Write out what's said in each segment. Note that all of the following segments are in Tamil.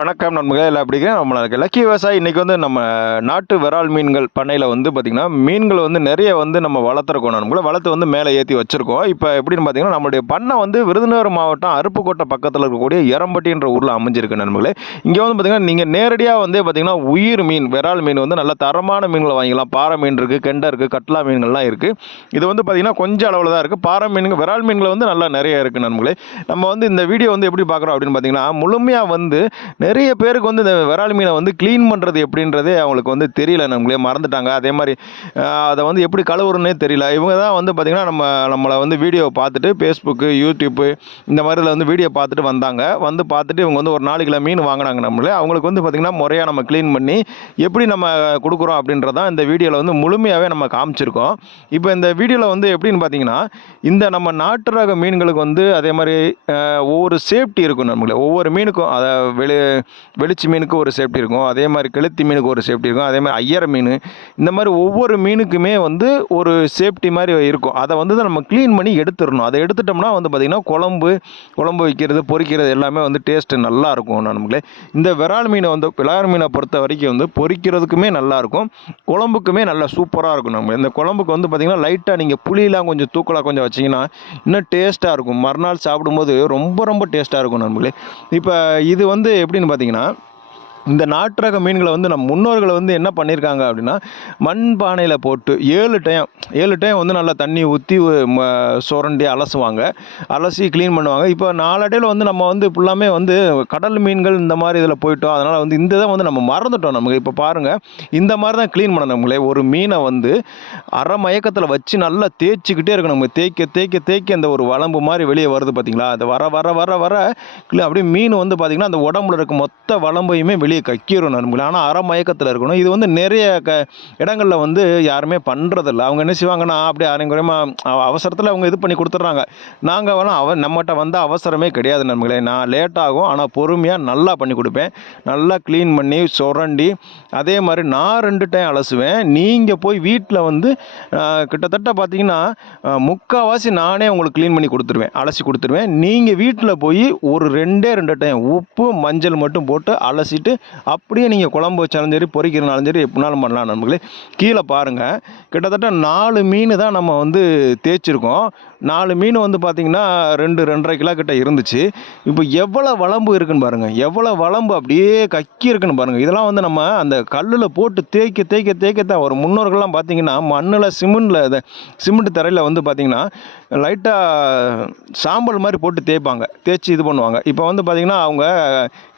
வணக்கம் நண்பர்களே எல்லாம் எப்படி இருக்கீங்க? ரொம்ப நல்லா இருக்கு லக்கி விவசாயி இன்னைக்கு வந்து நம்ம நாட்டு விரால் மீன்கள் பண்ணையில் வந்து பார்த்திங்கன்னா மீன்கள் வந்து நிறைய வந்து நம்ம வளர்த்துருக்கோம் நண்பர்களை. வளர்த்து வந்து மேலே ஏற்றி வச்சுருக்கோம். இப்போ எப்படின்னு பார்த்தீங்கன்னா நம்மளுடைய பண்ணை வந்து விருதுநகர் மாவட்டம் அருப்புக்கோட்டை பக்கத்தில் இருக்கக்கூடிய எரம்பட்டின்ற ஊரில் அமைஞ்சிருக்கு நண்பர்களே. இங்கே வந்து பார்த்திங்கன்னா நீங்கள் நேரடியாக வந்து பார்த்திங்கன்னா உயிர் மீன் விரால் மீன் வந்து நல்ல தரமான மீன்களை வாங்கிக்கலாம். பாறை மீன் இருக்குது கெண்டை இருக்குது கட்லா மீன்கள்லாம் இருக்குது இது வந்து பார்த்திங்கன்னா கொஞ்சம் அளவில் தான் இருக்குது பாறை மீன்கள் விரால் மீன்கள் வந்து நல்லா நிறைய இருக்குது நண்பர்களே. நம்ம வந்து இந்த வீடியோ வந்து எப்படி பார்க்குறோம் அப்படின்னு பார்த்தீங்கன்னா முழுமையாக வந்து நிறைய பேருக்கு வந்து இந்த விரால் மீனை வந்து க்ளீன் பண்ணுறது எப்படின்றதே அவங்களுக்கு வந்து தெரியல. நம்மளே மறந்துட்டாங்க. அதே மாதிரி அதை வந்து எப்படி கழுவுறனே தெரியல. இவங்க தான் வந்து பார்த்திங்கன்னா நம்ம நம்மளை வந்து வீடியோ பார்த்துட்டு ஃபேஸ்புக்கு யூடியூப்பு இந்த மாதிரில வந்து வீடியோ பார்த்துட்டு வந்தாங்க. வந்து பார்த்துட்டு இவங்க வந்து ஒரு நாலு கிலோ மீன் வாங்கினாங்க நம்மளே. அவங்களுக்கு வந்து பார்த்திங்கன்னா முறையாக நம்ம க்ளீன் பண்ணி எப்படி நம்ம கொடுக்குறோம் அப்படின்றதான் இந்த வீடியோவில் வந்து முழுமையாகவே நம்ம காமிச்சிருக்கோம். இப்போ இந்த வீடியோவில் வந்து எப்படின்னு பார்த்தீங்கன்னா இந்த நம்ம நாட்டு ரக மீன்களுக்கு வந்து அதே மாதிரி ஒவ்வொரு சேஃப்டி இருக்கும் நம்மளே. ஒவ்வொரு மீனுக்கும் அதை வெளி வெளிச்சி மீனுக்கு ஒரு சேஃப்டி இருக்கும். அதே மாதிரி கெளுத்தி மீனுக்கு ஒரு சேஃப்டி இருக்கும். அதே மாதிரி ஐயரை மீன். இந்த மாதிரி ஒவ்வொரு மீனுக்குமே வந்து ஒரு சேஃப்டி மாதிரி இருக்கும். அதை வந்து நம்ம க்ளீன் பண்ணி எடுத்துடணும். அதை எடுத்துட்டோம்னா வந்து பார்த்திங்கன்னா குழம்பு குழம்பு வைக்கிறது பொறிக்கிறது எல்லாமே வந்து டேஸ்ட்டு நல்லா இருக்கும் நம்மளே இந்த விரால் மீனை வந்து விரால் மீனை பொறுத்த வரைக்கும் வந்து பொறிக்கிறதுக்குமே நல்லாயிருக்கும் குழம்புக்குமே நல்லா சூப்பராக இருக்கும் நம்ம இந்த குழம்புக்கு வந்து பார்த்திங்கன்னா லைட்டாக நீங்கள் புளியெலாம் கொஞ்சம் தூக்கலாக கொஞ்சம் வச்சிங்கன்னா இன்னும் டேஸ்ட்டாக இருக்கும். மறுநாள் சாப்பிடும்போது ரொம்ப ரொம்ப டேஸ்ட்டாக இருக்கும் நம்மளே இப்போ இது வந்து எப்படின்னு பார்த்தீங்கன்னா இந்த நாட்டுரக மீன்களை வந்து நம்ம முன்னோர்களை வந்து என்ன பண்ணியிருக்காங்க அப்படின்னா மண் பானையில் போட்டு ஏழு டைம் ஏழு டைம் வந்து நல்லா தண்ணி ஊற்றி சுரண்டி அலசுவாங்க. அலசி க்ளீன் பண்ணுவாங்க. இப்போ நாளடையில் வந்து நம்ம வந்து ஃபுல்லாமே வந்து கடல் மீன்கள் இந்த மாதிரி இதில் போயிட்டோம். அதனால் வந்து இந்த தான் வந்து நம்ம மறந்துட்டோம் நமக்கு. இப்போ பாருங்கள் இந்த மாதிரி தான் க்ளீன் பண்ணணும் நம்மளே. ஒரு மீனை வந்து அரை மயக்கத்தில் வச்சு நல்லா தேய்ச்சிக்கிட்டே இருக்கணும் தேய்க்க தேய்க்க தேய்க்க அந்த ஒரு வளம்பு மாதிரி வெளியே வருது பார்த்தீங்களா அது வர வர வர வர அப்படியே மீன் வந்து பார்த்திங்கன்னா அந்த உடம்புல இருக்க மொத்த வளம்பையுமே வெளியே கக்கிரும் நரம்புகள் ஆனால் அரை மயக்கத்தில் இருக்கணும். இது வந்து நிறைய க இடங்களில் வந்து யாருமே பண்ணுறதில்ல அவங்க என்ன செய்வாங்கன்னா அப்படியே அரைங்குறையமாக அவசரத்தில் அவங்க இது பண்ணி கொடுத்துட்றாங்க. நாங்கள் வேணால் அவ நம்மகிட்ட வந்த அவசரமே கிடையாது நண்பர்களே. நான் லேட் ஆகும். ஆனால் பொறுமையாக நல்லா பண்ணி கொடுப்பேன். நல்லா க்ளீன் பண்ணி சுரண்டி அதே மாதிரி நான் ரெண்டு டைம் அலசுவேன். நீங்கள் போய் வீட்டில் வந்து கிட்டத்தட்ட பார்த்தீங்கன்னா முக்கால்வாசி நானே உங்களுக்கு க்ளீன் பண்ணி கொடுத்துருவேன். அலசி கொடுத்துருவேன். நீங்கள் வீட்டில் போய் ஒரு ரெண்டே ரெண்டு டைம் உப்பு மஞ்சள் மட்டும் போட்டு அலசிட்டு அப்படியே நீங்கள் குழம்பு வச்சாலும் சரி பொரிக்கிறனாலும் சரி எப்படினாலும் பண்ணலாம் நண்பர்களே. கீழே பாருங்கள் கிட்டத்தட்ட நாலு மீன் தான் நம்ம வந்து தேய்ச்சிருக்கோம். நாலு மீன் வந்து பார்த்திங்கன்னா ரெண்டு ரெண்டரை கிலோ கிட்ட இருந்துச்சு. இப்போ எவ்வளோ வளம்பு இருக்குன்னு பாருங்கள் எவ்வளோ வளம்பு அப்படியே கக்கி இருக்குன்னு பாருங்கள் இதெல்லாம் வந்து நம்ம அந்த கல்லில் போட்டு தேய்க்க தேய்க்க தேய்க்க தான் ஒரு முன்னோர்கள்லாம் பார்த்தீங்கன்னா மண்ணில் சிமெண்டில் சிமெண்ட் தரையில் வந்து பார்த்திங்கன்னா லைட்டாக சாம்பல் மாதிரி போட்டு தேய்ப்பாங்க. தேய்ச்சி இது பண்ணுவாங்க. இப்போ வந்து பார்த்திங்கன்னா அவங்க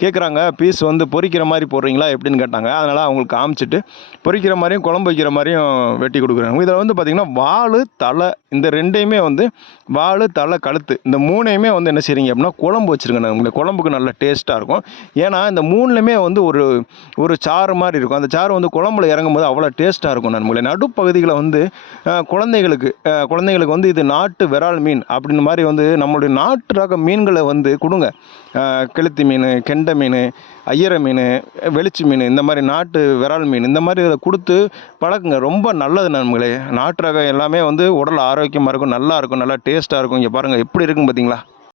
கேட்குறாங்க பீஸ் வந்து பொறிக்கிற மாதிரி போடுறீங்களா? எப்படின்னு கேட்டாங்க. அதனால் அவங்களுக்கு காமிச்சிட்டு பொறிக்கிற மாதிரியும் குழம்பு வைக்கிற மாதிரியும் வெட்டி கொடுக்குறாங்க. இதில் வந்து பார்த்திங்கன்னா வால் தலை இந்த ரெண்டையுமே வந்து வால் தலை கழுத்து இந்த மூணையுமே வந்து என்ன செய்றீங்க அப்படின்னா குழம்பு வச்சுருங்க. நம்மளுக்கு குழம்புக்கு நல்ல டேஸ்ட்டாக இருக்கும். ஏன்னா இந்த மூணுலையுமே வந்து ஒரு ஒரு சாறு மாதிரி இருக்கும். அந்த சாறு வந்து குழம்புல இறங்கும் போது அவ்வளோ டேஸ்ட்டாக இருக்கும் நம்மளே நடுப்பகுதிகளை வந்து குழந்தைகளுக்கு குழந்தைகளுக்கு வந்து இது நாட்டு விரால் மீன் அப்படின்னு மாதிரி வந்து நம்மளுடைய நாட்டு ரக மீன்களை வந்து கொடுங்க. கெளுத்தி மீன் கெண்டை மீன் ஐயரை மீன் வெளிச்சி மீன் இந்த மாதிரி நாட்டு விரால் மீன் இந்த மாதிரி இதை கொடுத்து பழக்குங்க. ரொம்ப நல்லது நம்மளே நாட்டு ரகம் எல்லாமே வந்து உடல் ஆரோக்கியமாக இருக்கும் நல்லா இருக்கும். நல்லா டேஸ்ட்டாக இருக்கும். இங்கே பாருங்கள் எப்படி இருக்குன்னு பார்த்தீங்களா